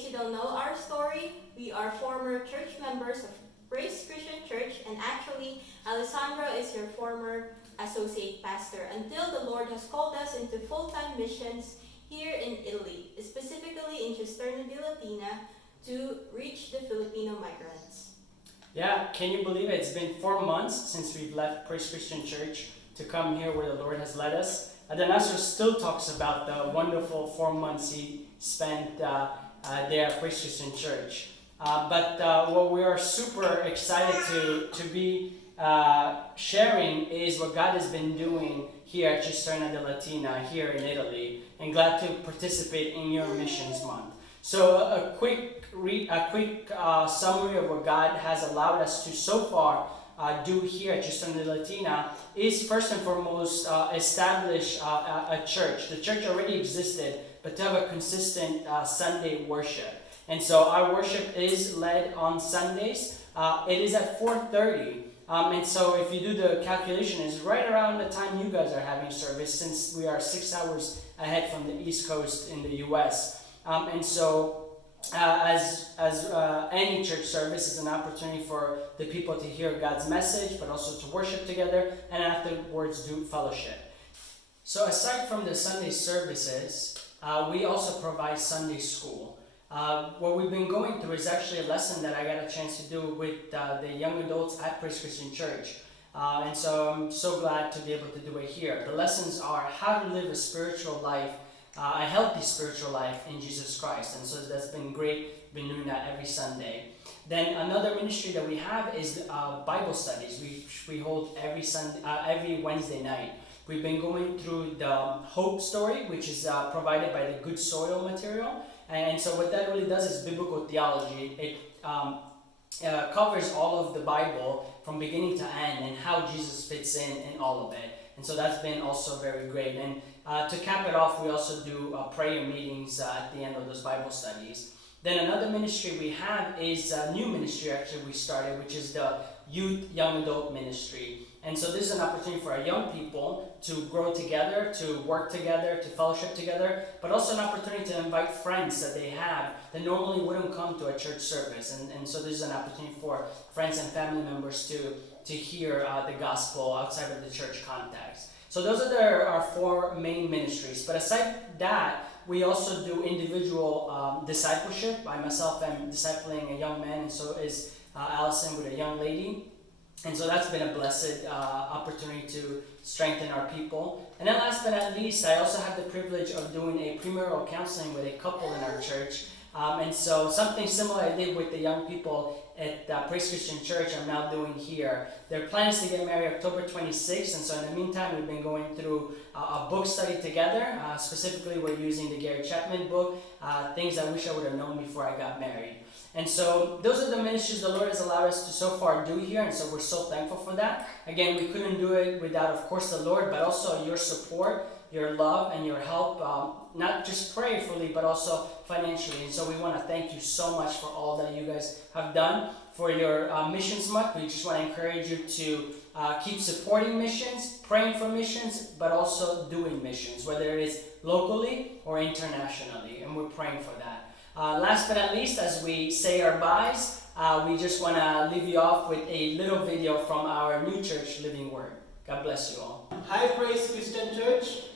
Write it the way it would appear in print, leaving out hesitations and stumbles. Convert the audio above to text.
case you don't know our story, we are former church members of Praise Christian Church, and actually, Alessandra is your former associate pastor until the Lord has called us into full-time missions here in Italy, specifically in Cisterna di Latina, to reach the Filipino migrants. Yeah, can you believe it? It's been 4 months since we've left Praise Christian Church to come here where the Lord has led us. Adanasio still talks about the wonderful 4 months he spent there at Praise Christian Church. But what we are super excited to be sharing is what God has been doing here at Cisterna di Latina, here in Italy, and glad to participate in your missions month. So a quick summary of what God has allowed us to so far do here at Cisterna di Latina is first and foremost establish a church. The church already existed, but to have a consistent Sunday worship. And so our worship is led on Sundays. It is at 4:30. And so if you do the calculation, it's right around the time you guys are having service, since we are 6 hours ahead from the East Coast in the U.S. And so as any church service is an opportunity for the people to hear God's message, but also to worship together, and afterwards do fellowship. So aside from the Sunday services, we also provide Sunday school. What we've been going through is actually a lesson that I got a chance to do with the young adults at Praise Christian Church. And so I'm so glad to be able to do it here. The lessons are how to live a spiritual life, a healthy spiritual life in Jesus Christ. And so that's been great, been doing that every Sunday. Then another ministry that we have is Bible studies. We hold every Wednesday night. We've been going through the Hope story, which is provided by the Good Soil material. And so what that really does is biblical theology. It covers all of the Bible from beginning to end and how Jesus fits in all of it. And so that's been also very great. And to cap it off, we also do prayer meetings at the end of those Bible studies. Then another ministry we have is a new ministry actually we started, which is the Youth Young Adult Ministry. And so this is an opportunity for our young people to grow together, to work together, to fellowship together, but also an opportunity to invite friends that they have that normally wouldn't come to a church service. And so this is an opportunity for friends and family members to hear the gospel outside of the church context. So those are our 4 main ministries. But aside that, we also do individual discipleship. I myself am discipling a young man, and so is Allison with a young lady. And so that's been a blessed opportunity to strengthen our people. And then last but not least, I also have the privilege of doing a premarital counseling with a couple in our church. And so something similar I did with the young people at Praise Christian Church, I'm now doing here. Their plan is to get married October 26th, and so in the meantime, we've been going through a book study together. Specifically, we're using the Gary Chapman book, Things I Wish I Would Have Known Before I Got Married. And so those are the ministries the Lord has allowed us to so far do here, and so we're so thankful for that. Again, we couldn't do it without, of course, the Lord, but also your support, your love, and your help, not just prayerfully, but also financially. And so we want to thank you so much for all that you guys have done for your missions month. We just want to encourage you to keep supporting missions, praying for missions, but also doing missions, whether it is locally or internationally, and we're praying for that. Last but not least, as we say our byes, we just want to leave you off with a little video from our new church, Living Word. God bless you all. Hi, Praise Christian Church.